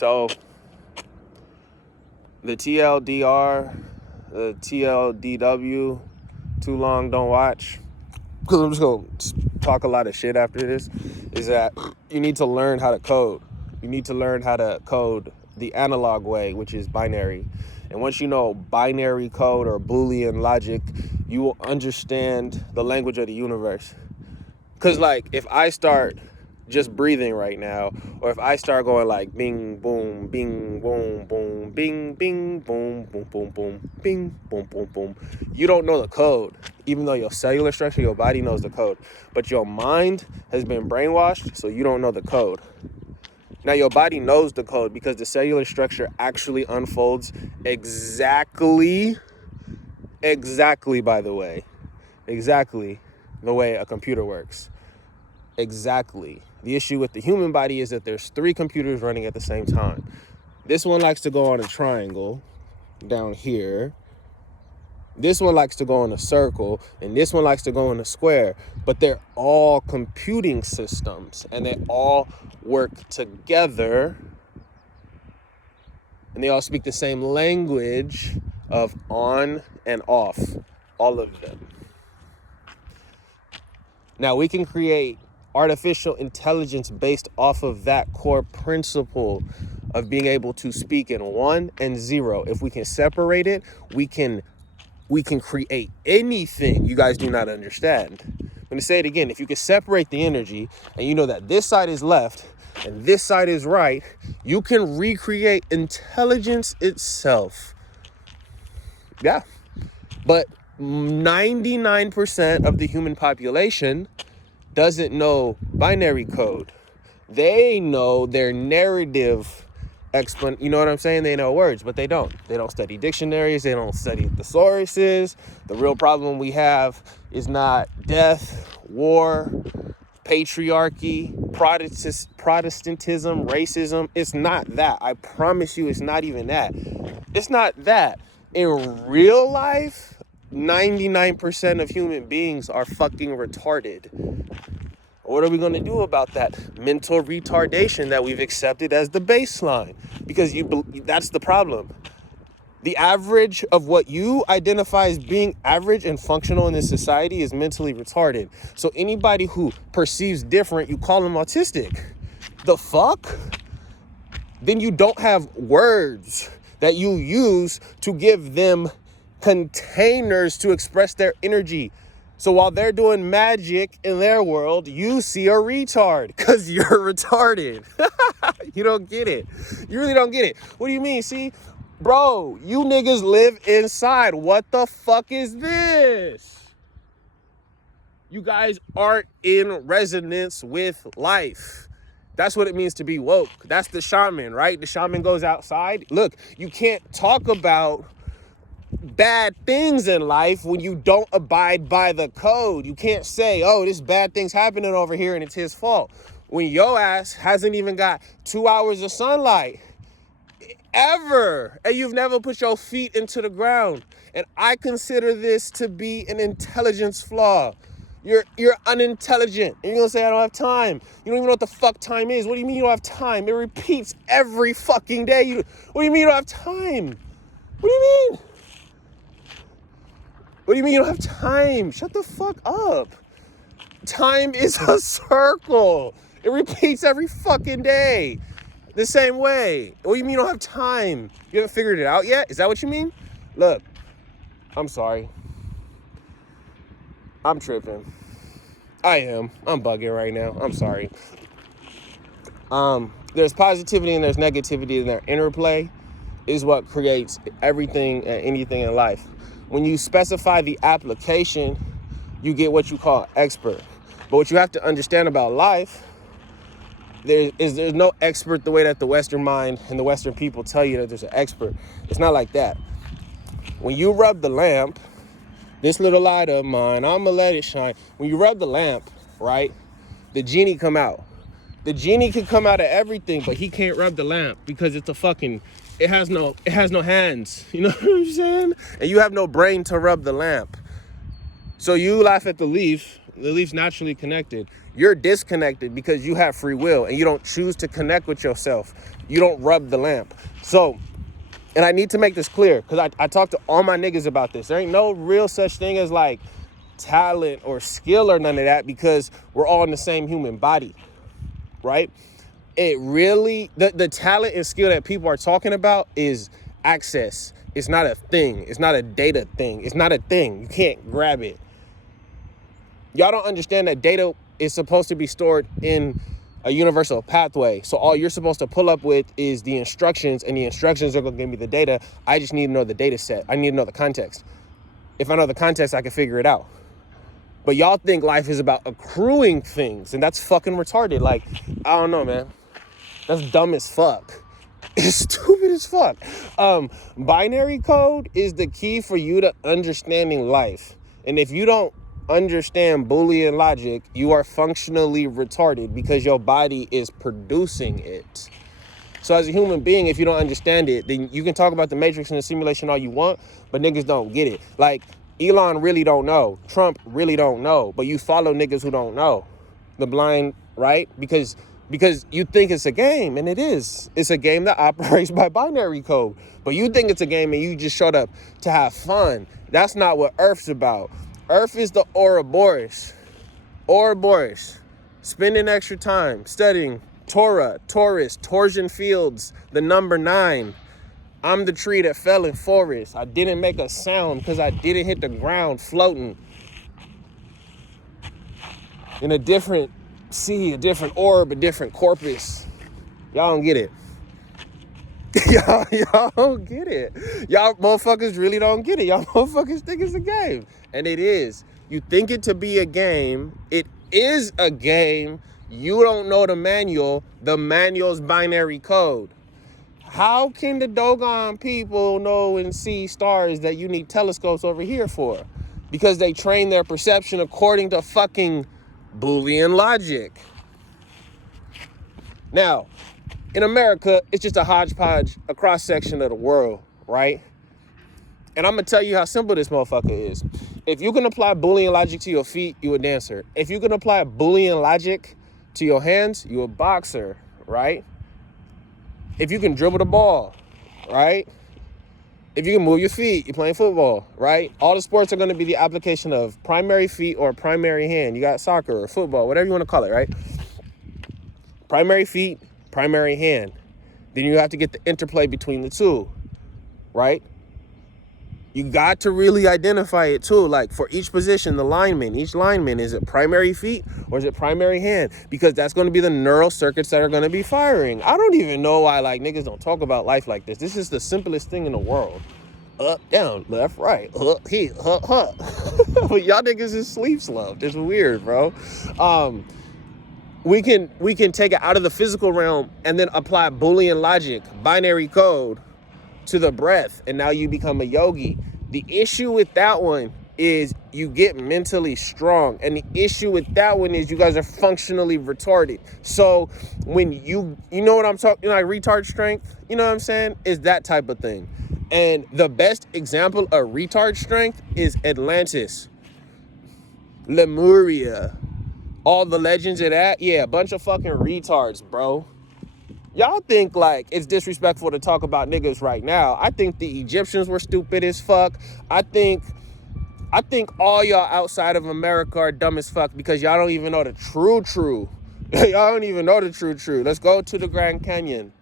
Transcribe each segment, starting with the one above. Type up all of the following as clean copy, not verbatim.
So the TLDR, the TLDW, too long don't watch, because I'm just going to talk a lot of shit after this, is that you need to learn how to code. You need to learn how to code the analog way, which is binary. And once you know binary code or Boolean logic, you will understand the language of the universe. Because, like, if I start just breathing right now, or if I start going like bing, boom, bing, boom, boom, bing, bing, boom, boom, boom, boom, bing, boom, boom, boom, you don't know the code, even though your cellular structure, your body knows the code. But your mind has been brainwashed, so you don't know the code. Now, your body knows the code because the cellular structure actually unfolds exactly, by the way, exactly the way a computer works. Exactly. The issue with the human body is that there's 3 computers running at the same time. This one likes to go on a triangle down here. This one likes to go in a circle, and this one likes to go in a square. But they're all computing systems, and they all work together, and they all speak the same language of on and off, all of them. Now, we can create artificial intelligence based off of that core principle of being able to speak in 1 and 0. If we can separate it, we can create anything you guys do not understand. I'm going to say it again. If you can separate the energy and you know that this side is left and this side is right, you can recreate intelligence itself. Yeah. But 99% of the human population doesn't know binary code. They know their narrative you know what I'm saying? They know words, but they don't. They don't study dictionaries. They don't study thesauruses. The real problem we have is not death, war, patriarchy, Protestantism, racism. It's not that. I promise you, it's not even that. It's not that. In real life, 99% of human beings are fucking retarded. What are we going to do about that mental retardation that we've accepted as the baseline? Because that's the problem. The average of what you identify as being average and functional in this society is mentally retarded. So anybody who perceives different, you call them autistic. The fuck? Then you don't have words that you use to give them containers to express their energy. So while they're doing magic in their world, you see a retard because you're retarded. You don't get it. You really don't get it. What do you mean? See, bro, you niggas live inside. What the fuck is this? You guys aren't in resonance with life. That's what it means to be woke. That's the shaman, right? The shaman goes outside. Look, you can't talk about bad things in life when you don't abide by the code. You can't say, oh, this bad thing's happening over here and it's his fault, when your ass hasn't even got 2 hours of sunlight ever, and you've never put your feet into the ground. And I consider this to be an intelligence flaw. You're unintelligent. And you're gonna say, I don't have time. You don't even know what the fuck time is. What do you mean you don't have time? It repeats every fucking day. What do you mean you don't have time? What do you mean? What do you mean you don't have time? Shut the fuck up. Time is a circle. It repeats every fucking day. The same way. What do you mean you don't have time? You haven't figured it out yet? Is that what you mean? Look, I'm sorry. I'm tripping. I am. I'm bugging right now. I'm sorry. There's positivity and there's negativity, and their interplay is what creates everything and anything in life. When you specify the application, you get what you call expert. But what you have to understand about life, there's no expert the way that the Western mind and the Western people tell you that there's an expert. It's not like that. When you rub the lamp, this little light of mine, I'ma let it shine. When you rub the lamp, right, the genie come out. The genie can come out of everything, but he can't rub the lamp because it's it has no hands. You know what I'm saying? And you have no brain to rub the lamp. So you laugh at the leaf. least naturally connected. You're disconnected because you have free will and you don't choose to connect with yourself. You don't rub the lamp. So, and I need to make this clear because I talk to all my niggas about this. There ain't no real such thing as like talent or skill or none of that because we're all in the same human body, right? It really, the talent and skill that people are talking about is access. It's not a thing. It's not a data thing. It's not a thing. You can't grab it. Y'all don't understand that data is supposed to be stored in a universal pathway. So all you're supposed to pull up with is the instructions, and the instructions are going to give me the data. I just need to know the data set. I need to know the context. If I know the context, I can figure it out. But y'all think life is about accruing things, and that's fucking retarded. Like, I don't know, man. That's dumb as fuck. It's stupid as fuck. Binary code is the key for you to understanding life. And if you don't understand Boolean logic, you are functionally retarded because your body is producing it. So as a human being, if you don't understand it, then you can talk about the matrix and the simulation all you want, but niggas don't get it. Like, Elon really don't know. Trump really don't know. But you follow niggas who don't know. The blind, right? Because you think it's a game, and it is. It's a game that operates by binary code. But you think it's a game and you just showed up to have fun. That's not what Earth's about. Earth is the Ouroboros. Ouroboros. Spending extra time studying Torah, Taurus, torsion fields, the number 9. I'm the tree that fell in forest. I didn't make a sound because I didn't hit the ground floating in a different sea, a different orb, a different corpus. Y'all don't get it. y'all don't get it. Y'all motherfuckers really don't get it. Y'all motherfuckers think it's a game. And it is. You think it to be a game. It is a game. You don't know the manual. The manual's binary code. How can the Dogon people know and see stars that you need telescopes over here for? Because they train their perception according to fucking Boolean logic. Now, in America, it's just a hodgepodge, a cross-section of the world, right? And I'm going to tell you how simple this motherfucker is. If you can apply Boolean logic to your feet, you a dancer. If you can apply Boolean logic to your hands, you a boxer, right? If you can dribble the ball, right? If you can move your feet, you're playing football, right? All the sports are going to be the application of primary feet or primary hand. You got soccer or football, whatever you want to call it, right? Primary feet, primary hand. Then you have to get the interplay between the two, right? You got to really identify it too. Like for each position, each lineman, is it primary feet or is it primary hand? Because that's going to be the neural circuits that are going to be firing. I don't even know why like niggas don't talk about life like this. This is the simplest thing in the world. Up, down, left, right, up, here, up. But y'all niggas is sleep slumped. It's weird, bro. We can take it out of the physical realm and then apply Boolean logic, binary code, to the breath, and now you become a yogi. The issue with that one is you get mentally strong, and the issue with that one is you guys are functionally retarded. So when you know what I'm talking, like retard strength, you know what I'm saying, is that type of thing. And the best example of retard strength is Atlantis, Lemuria, all the legends of that. Yeah, a bunch of fucking retards, bro. Y'all think like it's disrespectful to talk about niggas right now. I think the Egyptians were stupid as fuck. I think all y'all outside of America are dumb as fuck because y'all don't even know the true. Y'all don't even know the true. Let's go to the Grand Canyon.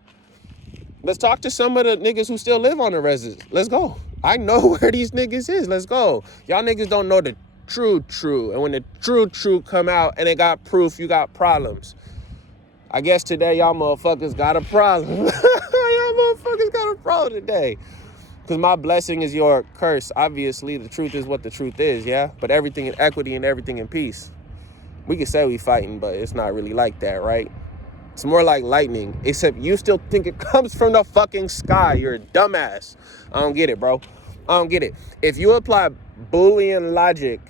Let's talk to some of the niggas who still live on the reses. Let's go. I know where these niggas is. Let's go. Y'all niggas don't know the true. And when the true come out and it got proof, you got problems. I guess today y'all motherfuckers got a problem. Y'all motherfuckers got a problem today. Because my blessing is your curse. Obviously, the truth is what the truth is, yeah? But everything in equity and everything in peace. We can say we fighting, but it's not really like that, right? It's more like lightning. Except you still think it comes from the fucking sky. You're a dumbass. I don't get it, bro. I don't get it. If you apply Boolean logic,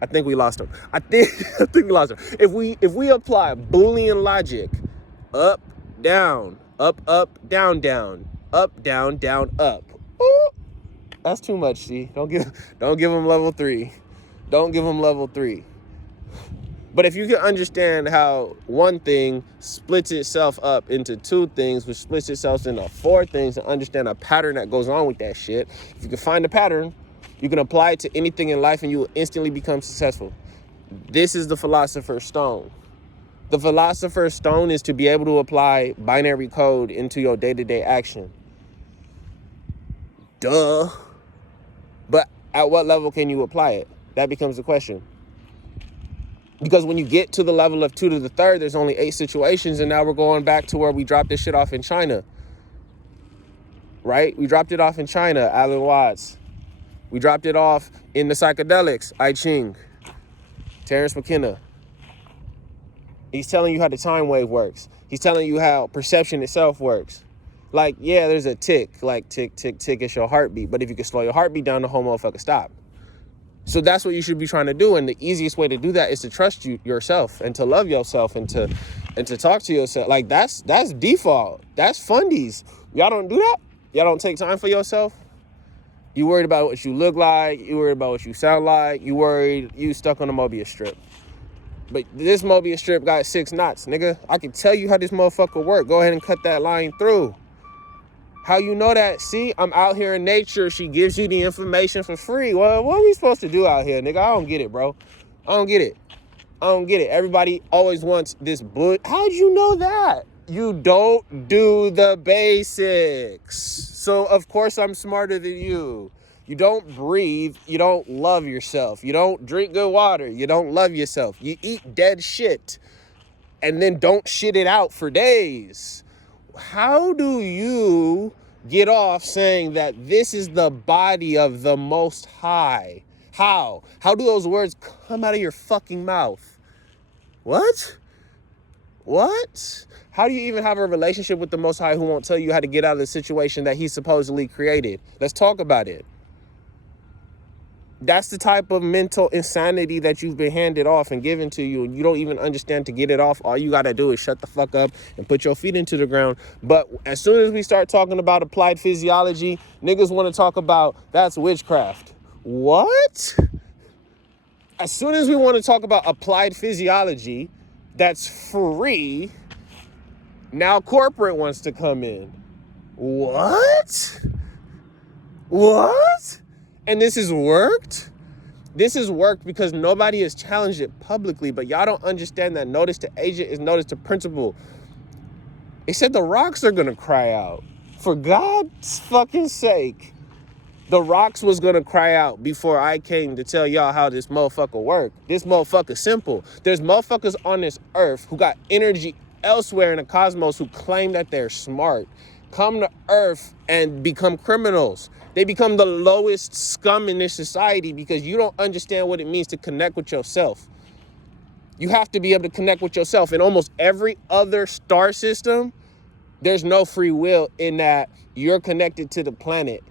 I think we lost him. I think we lost him. If we apply Boolean logic, up, down, up, down, up, down, up. Ooh, that's too much, see. Don't give him level 3. Don't give him level 3. But if you can understand how one thing splits itself up into two things, which splits itself into four things, and understand a pattern that goes on with that shit, if you can find a pattern, you can apply it to anything in life and you will instantly become successful. This is the Philosopher's Stone. The Philosopher's Stone is to be able to apply binary code into your day-to-day action. Duh. But at what level can you apply it? That becomes the question. Because when you get to the level of 2 to the third, there's only 8 situations, and now we're going back to where we dropped this shit off in China. Right? We dropped it off in China, Alan Watts. We dropped it off in the psychedelics, I Ching, Terence McKenna. He's telling you how the time wave works. He's telling you how perception itself works. Like, yeah, there's a tick, like tick, tick, tick, it's your heartbeat. But if you can slow your heartbeat down, the whole motherfucker stop. So that's what you should be trying to do. And the easiest way to do that is to trust yourself and to love yourself and to talk to yourself. Like, that's default. That's fundies. Y'all don't do that? Y'all don't take time for yourself? You worried about what you look like. You worried about what you sound like. You worried you stuck on a Mobius strip. But this Mobius strip got 6 knots, nigga. I can tell you how this motherfucker work. Go ahead and cut that line through. How you know that? See, I'm out here in nature. She gives you the information for free. Well, what are we supposed to do out here, nigga? I don't get it, bro. I don't get it. Everybody always wants this book. How'd you know that? You don't do the basics. So, of course, I'm smarter than you. You don't breathe. You don't love yourself. You don't drink good water. You don't love yourself. You eat dead shit and then don't shit it out for days. How do you get off saying that this is the body of the Most High? How? How do those words come out of your fucking mouth? What? How do you even have a relationship with the Most High who won't tell you how to get out of the situation that he supposedly created? Let's talk about it. That's the type of mental insanity that you've been handed off and given to you, and you don't even understand to get it off. All you got to do is shut the fuck up and put your feet into the ground. But as soon as we start talking about applied physiology, niggas want to talk about that's witchcraft. What? As soon as we want to talk about applied physiology that's free, now corporate wants to come in. What? And this has worked? This has worked because nobody has challenged it publicly, but y'all don't understand that notice to agent is notice to principle. They said the rocks are gonna cry out. For God's fucking sake, the rocks was gonna cry out before I came to tell y'all how this motherfucker work. This motherfucker's simple. There's motherfuckers on this earth who got energy elsewhere in the cosmos who claim that they're smart, come to earth and become criminals. They become the lowest scum in this society because you don't understand what it means to connect with yourself. You have to be able to connect with yourself. In almost every other star system, there's no free will in that you're connected to the planet.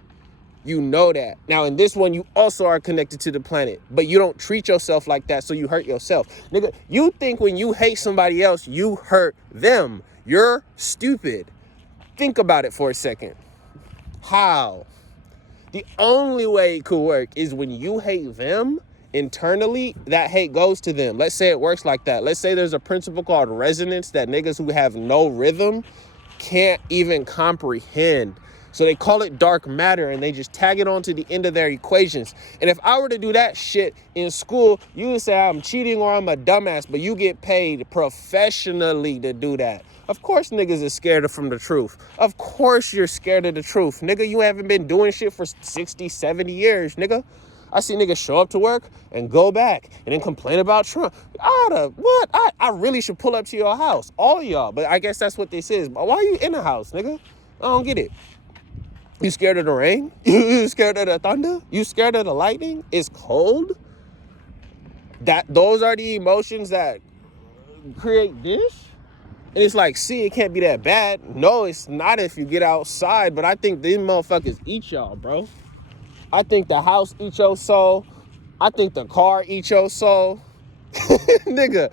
You know that. Now, in this one, you also are connected to the planet, but you don't treat yourself like that, so you hurt yourself. Nigga, you think when you hate somebody else, you hurt them. You're stupid. Think about it for a second. How? The only way it could work is when you hate them internally, that hate goes to them. Let's say it works like that. Let's say there's a principle called resonance that niggas who have no rhythm can't even comprehend. So they call it dark matter and they just tag it onto the end of their equations. And if I were to do that shit in school, you would say I'm cheating or I'm a dumbass, but you get paid professionally to do that. Of course niggas is scared from the truth. Of course you're scared of the truth. Nigga, you haven't been doing shit for 60, 70 years, nigga. I see niggas show up to work and go back and then complain about Trump. I really should pull up to your house, all of y'all. But I guess that's what this is. But why are you in the house, nigga? I don't get it. You scared of the rain? You scared of the thunder? You scared of the lightning? It's cold? Those are the emotions that create this? And it's like, see, it can't be that bad. No, it's not if you get outside. But I think these motherfuckers eat y'all, bro. I think the house eat your soul. I think the car eat your soul. Nigga,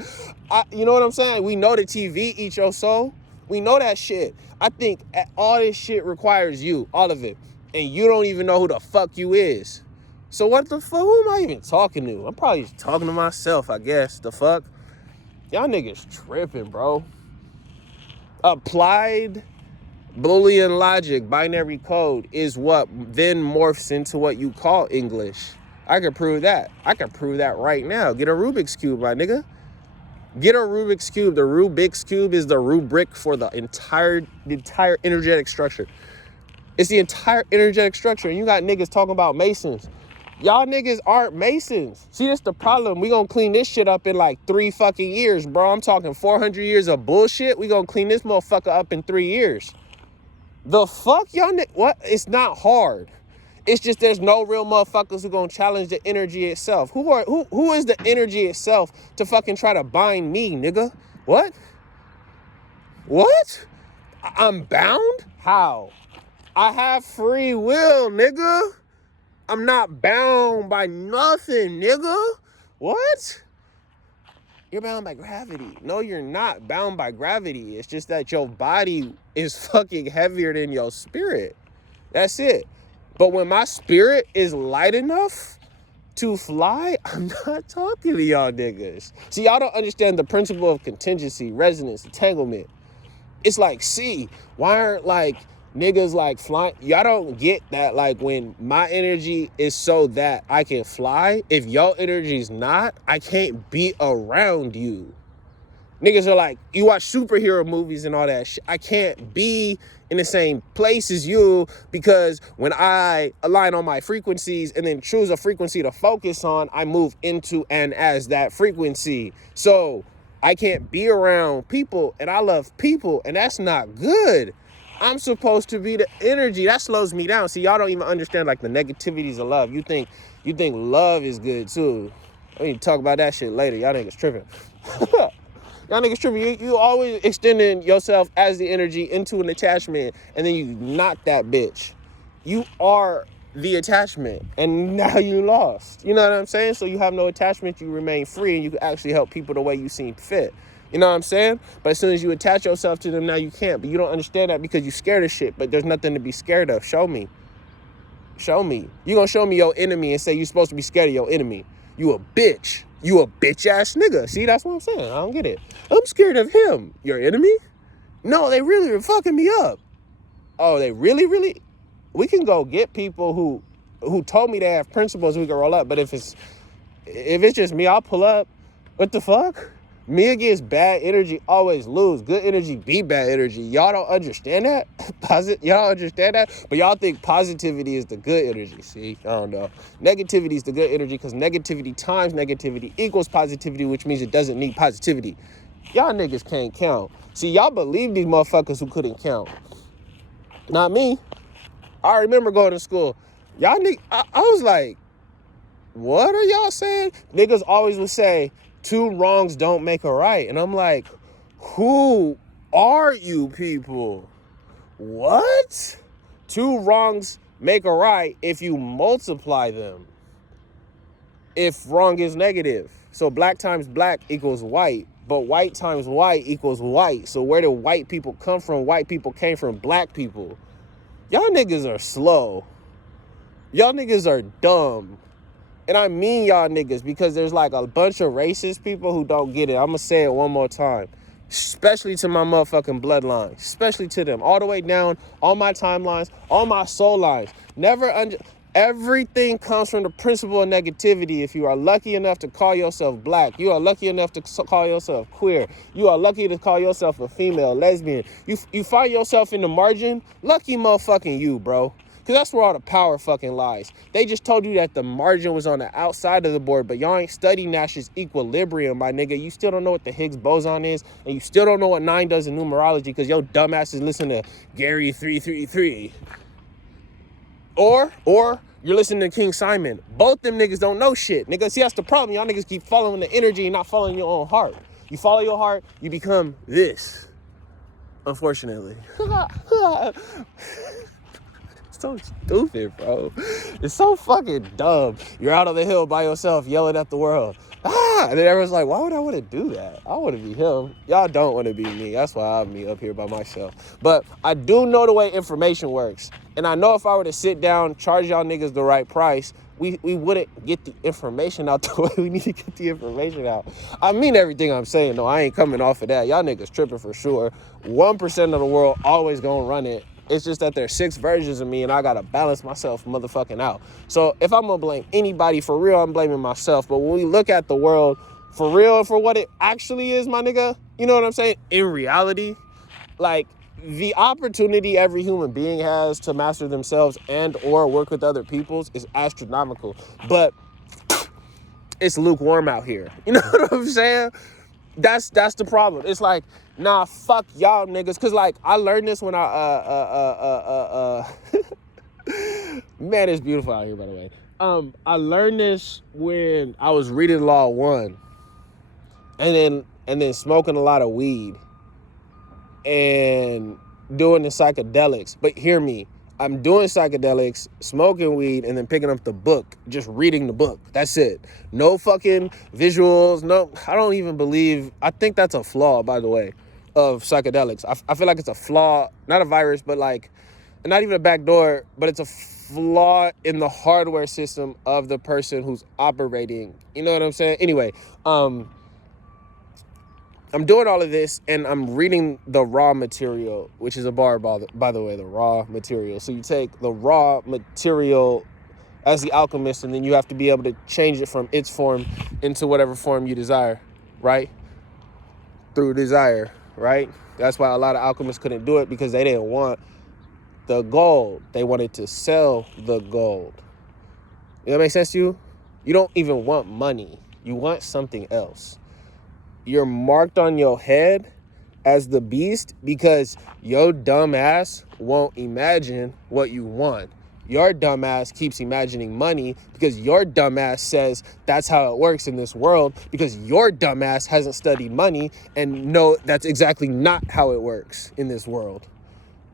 you know what I'm saying? We know the TV eat your soul. We know that shit. I think all this shit requires you, all of it. And you don't even know who the fuck you is. So what the fuck? Who am I even talking to? I'm probably talking to myself, I guess. The fuck? Y'all niggas tripping, bro. Applied Boolean logic, binary code, is what then morphs into what you call English. I can prove that. I can prove that right now. Get a Rubik's Cube, my nigga. Get a Rubik's Cube. The Rubik's Cube is the rubric for the entire energetic structure. It's the entire energetic structure. And you got niggas talking about Masons. Y'all niggas aren't Masons. See, that's the problem. We gonna clean this shit up in like 3 fucking years, bro. I'm talking 400 years of bullshit. We gonna clean this motherfucker up in 3 years. The fuck, y'all niggas? What? It's not hard. It's just there's no real motherfuckers who gonna challenge the energy itself. Who is the energy itself to fucking try to bind me, nigga? What? What? I'm bound? How? I have free will, nigga. I'm not bound by nothing, nigga. What? You're bound by gravity. No, you're not bound by gravity. It's just that your body is fucking heavier than your spirit. That's it. But when my spirit is light enough to fly, I'm not talking to y'all niggas. See, y'all don't understand the principle of contingency, resonance, entanglement. It's like, see, why aren't like niggas like flying? Y'all don't get that, like, when my energy is so that I can fly, if your energy's not, I can't be around you. Niggas are like, you watch superhero movies and all that shit. I can't be in the same place as you because when I align on my frequencies and then choose a frequency to focus on, I move into and as that frequency. So I can't be around people, and I love people, and that's not good. I'm supposed to be the energy. That slows me down. See, y'all don't even understand like the negativities of love. You think love is good too. I need to talk about that shit later. Y'all niggas tripping. Y'all niggas tripping. You always extending yourself as the energy into an attachment, and then you knock that bitch. You are the attachment, and now you lost. You know what I'm saying? So you have no attachment. You remain free, and you can actually help people the way you seem fit. You know what I'm saying? But as soon as you attach yourself to them, now you can't. But you don't understand that because you're scared of shit. But there's nothing to be scared of. Show me. Show me. You gonna show me your enemy and say you're supposed to be scared of your enemy. You a bitch. You a bitch ass nigga. See, that's what I'm saying. I don't get it. I'm scared of him. Your enemy? No, they really are fucking me up. Oh, they really? We can go get people who told me they have principles we can roll up. But if it's just me, I'll pull up. What the fuck? Me against bad energy always lose. Good energy beat bad energy. Y'all don't understand that? Y'all understand that? But y'all think positivity is the good energy. See, I don't know. Negativity is the good energy because negativity times negativity equals positivity, which means it doesn't need positivity. Y'all niggas can't count. See, y'all believe these motherfuckers who couldn't count. Not me. I remember going to school. Y'all niggas, I was like, what are y'all saying? Niggas always would say, 2 wrongs don't make a right. And I'm like, who are you people? What? 2 wrongs make a right if you multiply them. If wrong is negative. So black times black equals white. But white times white equals white. So where do white people come from? White people came from black people. Y'all niggas are slow. Y'all niggas are dumb. And I mean y'all niggas because there's like a bunch of racist people who don't get it. I'm going to say it one more time. Especially to my motherfucking bloodline. Especially to them. All the way down, all my timelines, all my soul lines. Everything comes from the principle of negativity. If you are lucky enough to call yourself black, you are lucky enough to call yourself queer, you are lucky to call yourself a female, lesbian, you find yourself in the margin, lucky motherfucking you, bro. Because that's where all the power fucking lies. They just told you that the margin was on the outside of the board, but y'all ain't studied Nash's equilibrium, my nigga. You still don't know what the Higgs boson is, and you still don't know what 9 does in numerology because your dumbass is listening to Gary 333. Or you're listening to King Simon. Both them niggas don't know shit, nigga. See, that's the problem. Y'all niggas keep following the energy and not following your own heart. You follow your heart, you become this. Unfortunately. So stupid, bro. It's so fucking dumb. You're out on the hill by yourself yelling at the world. And then everyone's like, why would I want to do that? I want to be him. Y'all don't want to be me. That's why I'm me up here by myself. But I do know the way information works. And I know if I were to sit down, charge y'all niggas the right price, we wouldn't get the information out the way we need to get the information out. I mean everything I'm saying, though. I ain't coming off of that. Y'all niggas tripping for sure. 1% of the world always gonna run it. It's just that there's 6 versions of me, and I gotta balance myself motherfucking out. So if I'm gonna blame anybody for real, I'm blaming myself. But when we look at the world for real and for what it actually is, my nigga, you know what I'm saying? In reality, like, the opportunity every human being has to master themselves and or work with other peoples is astronomical. But it's lukewarm out here. You know what I'm saying? That's the problem. It's like, nah, fuck y'all niggas. Cause like I learned this when man, it's beautiful out here, by the way. I learned this when I was reading Law 1 and then smoking a lot of weed and doing the psychedelics. But hear me, I'm doing psychedelics, smoking weed, and then picking up the book, just reading the book. That's it. No fucking visuals. No, I don't even believe, I think that's a flaw, by the way, of psychedelics. I feel like it's a flaw, not a virus, but like, not even a backdoor, but it's a flaw in the hardware system of the person who's operating. You know what I'm saying? Anyway, I'm doing all of this and I'm reading the raw material, which is a bar, by the way, the raw material. So you take the raw material as the alchemist, and then you have to be able to change it from its form into whatever form you desire, right? Through desire, right? That's why a lot of alchemists couldn't do it, because they didn't want the gold. They wanted to sell the gold. You know what makes sense to you? You don't even want money. You want something else. You're marked on your head as the beast because your dumb ass won't imagine what you want. Your dumb ass keeps imagining money because your dumb ass says that's how it works in this world, because your dumb ass hasn't studied money and know that's exactly not how it works in this world.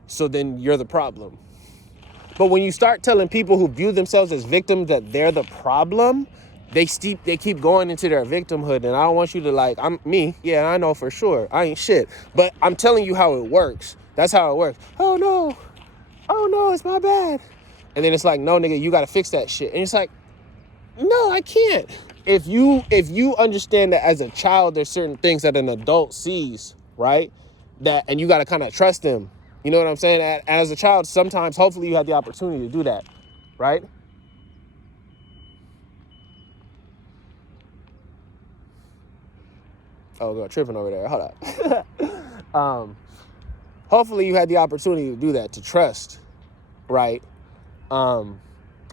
So then you're the problem. But when you start telling people who view themselves as victims that they're the problem, they keep going into their victimhood. And I don't want you to like, I'm me. Yeah, I know for sure. I ain't shit. But I'm telling you how it works. That's how it works. Oh no, it's my bad. And then it's like, no, nigga, you got to fix that shit. And it's like, no, I can't. If you understand that as a child, there's certain things that an adult sees, right? And you got to kind of trust them. You know what I'm saying? As a child, sometimes, hopefully you had the opportunity to do that, right? Oh, God, tripping over there. Hold up. Hopefully you had the opportunity to do that, to trust, right?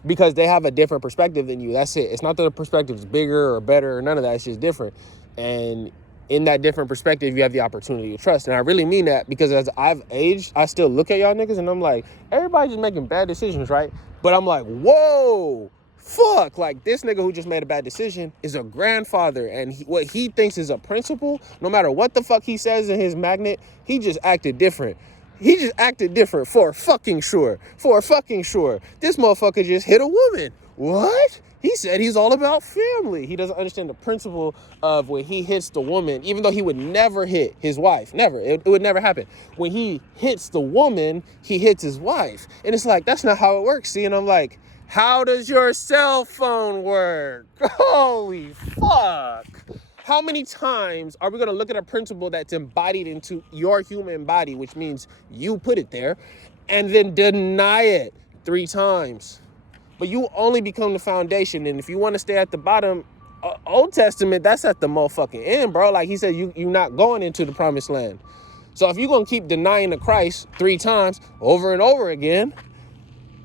Because they have a different perspective than you. That's it. It's not that the perspective is bigger or better or none of that. It's just different. And in that different perspective, you have the opportunity to trust. And I really mean that, because as I've aged, I still look at y'all niggas and I'm like, everybody's just making bad decisions, right? But I'm like, whoa, fuck. Like, this nigga who just made a bad decision is a grandfather. And what he thinks is a principle, no matter what the fuck he says in his magnet, he just acted different. He just acted different for fucking sure. For fucking sure. This motherfucker just hit a woman. What? He said he's all about family. He doesn't understand the principle of when he hits the woman, even though he would never hit his wife. Never. It would never happen. When he hits the woman, he hits his wife. And it's like, that's not how it works. See, and I'm like, how does your cell phone work? Holy fuck. How many times are we going to look at a principle that's embodied into your human body, which means you put it there, and then deny it 3 times? But you only become the foundation. And if you want to stay at the bottom, Old Testament, that's at the motherfucking end, bro. Like he said, you're not going into the promised land. So if you're going to keep denying the Christ 3 times over and over again,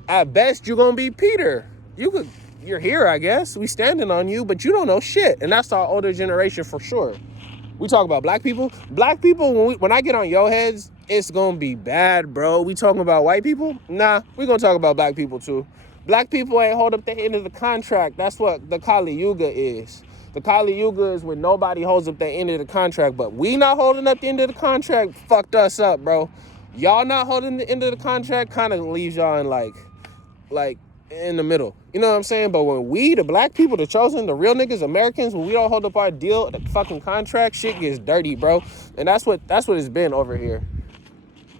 at best, you're going to be Peter. You're here, I guess. We standing on you, but you don't know shit. And that's our older generation for sure. We talk about black people. Black people, when I get on your heads, it's going to be bad, bro. We talking about white people? Nah, we going to talk about black people too. Black people ain't hold up the end of the contract. That's what the Kali Yuga is. The Kali Yuga is when nobody holds up the end of the contract, but we not holding up the end of the contract fucked us up, bro. Y'all not holding the end of the contract kind of leaves y'all in like in the middle. You know what I'm saying? But when we, the black people, the chosen, the real niggas, Americans, when we don't hold up our deal, the fucking contract, shit gets dirty, bro. And that's what it's been over here.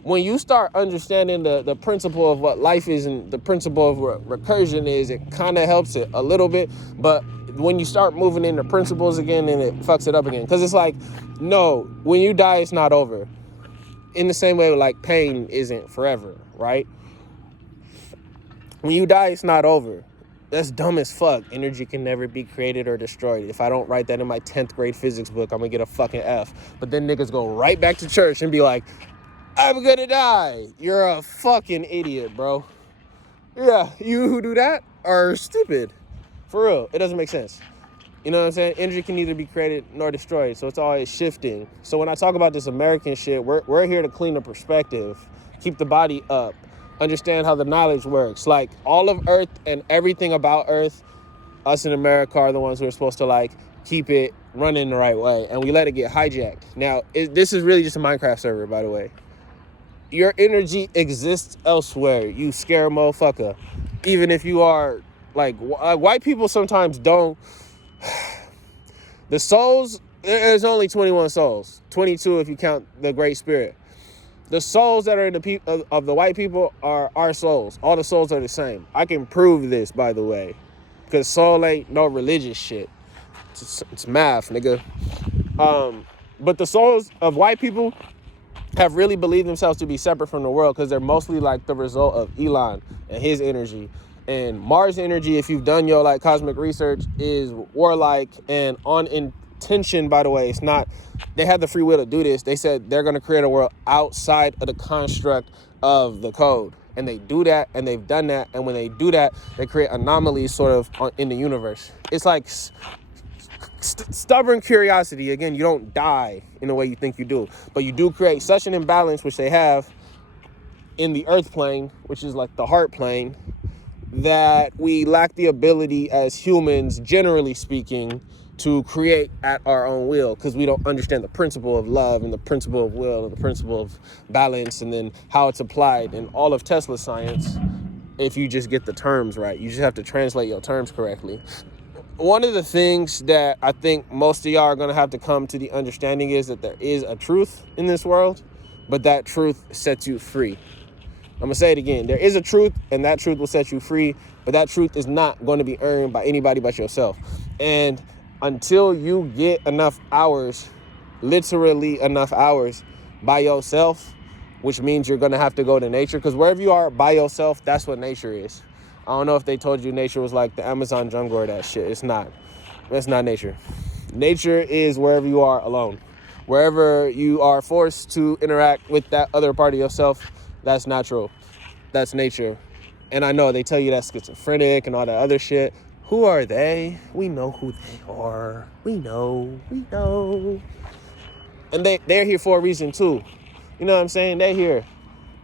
when you start understanding the principle of what life is and the principle of what recursion is, it kind of helps it a little bit. But when you start moving into principles again, then it fucks it up again. Because it's like, no, when you die, it's not over. In the same way, like, pain isn't forever, right? When you die, it's not over. That's dumb as fuck. Energy can never be created or destroyed. If I don't write that in my 10th grade physics book, I'm gonna get a fucking F. But then niggas go right back to church and be like, I'm gonna die. You're a fucking idiot, bro. Yeah, you who do that are stupid. For real, it doesn't make sense. You know what I'm saying? Energy can neither be created nor destroyed, so it's always shifting. So when I talk about this American shit, we're here to clean the perspective, keep the body up, understand how the knowledge works. Like, all of Earth and everything about Earth, us in America are the ones who are supposed to, like, keep it running the right way, and we let it get hijacked. Now, this is really just a Minecraft server, by the way. Your energy exists elsewhere, you scare motherfucker. Even if you are, like, white people sometimes don't. The souls, there's only 21 souls. 22 if you count the Great Spirit. The souls that are in the of the white people are our souls. All the souls are the same. I can prove this, by the way. Because soul ain't no religious shit. It's math, nigga. But the souls of white people have really believed themselves to be separate from the world because they're mostly like the result of Elon and his energy. And Mars energy, if you've done your like cosmic research, is warlike and on intention, by the way. It's not, they had the free will to do this. They said they're going to create a world outside of the construct of the code. And they do that, and they've done that. And when they do that, they create anomalies sort of in the universe. It's like stubborn curiosity. Again, you don't die in the way you think you do, but you do create such an imbalance, which they have in the earth plane, which is like the heart plane, that we lack the ability as humans, generally speaking, to create at our own will, because we don't understand the principle of love and the principle of will and the principle of balance, and then how it's applied in all of Tesla science. If you just get the terms right, you just have to translate your terms correctly. One of the things that I think most of y'all are going to have to come to the understanding is that there is a truth in this world, but that truth sets you free. I'm going to say it again. There is a truth, and that truth will set you free, but that truth is not going to be earned by anybody but yourself. And until you get enough hours, literally enough hours by yourself, which means you're going to have to go to nature, because wherever you are by yourself, that's what nature is. I don't know if they told you nature was like the Amazon jungle or that shit. It's not. That's not nature. Nature is wherever you are alone. Wherever you are forced to interact with that other part of yourself, that's natural. That's nature. And I know they tell you that's schizophrenic and all that other shit. Who are they? We know who they are. We know. And they're here for a reason too. You know what I'm saying? They're here.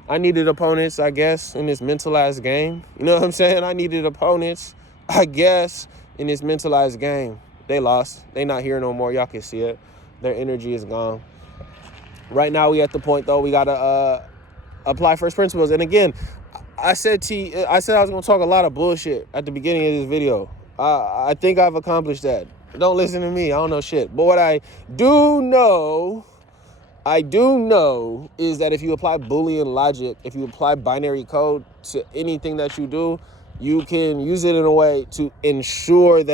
I needed opponents, I guess, in this mentalized game. You know what I'm saying? I needed opponents, I guess, in this mentalized game. They lost. They not here no more. Y'all can see it. Their energy is gone. Right now, we at the point, though, we got to apply first principles. And again, I said I was going to talk a lot of bullshit at the beginning of this video. I think I've accomplished that. Don't listen to me. I don't know shit. But what I do know is that if you apply Boolean logic, if you apply binary code to anything that you do, you can use it in a way to ensure that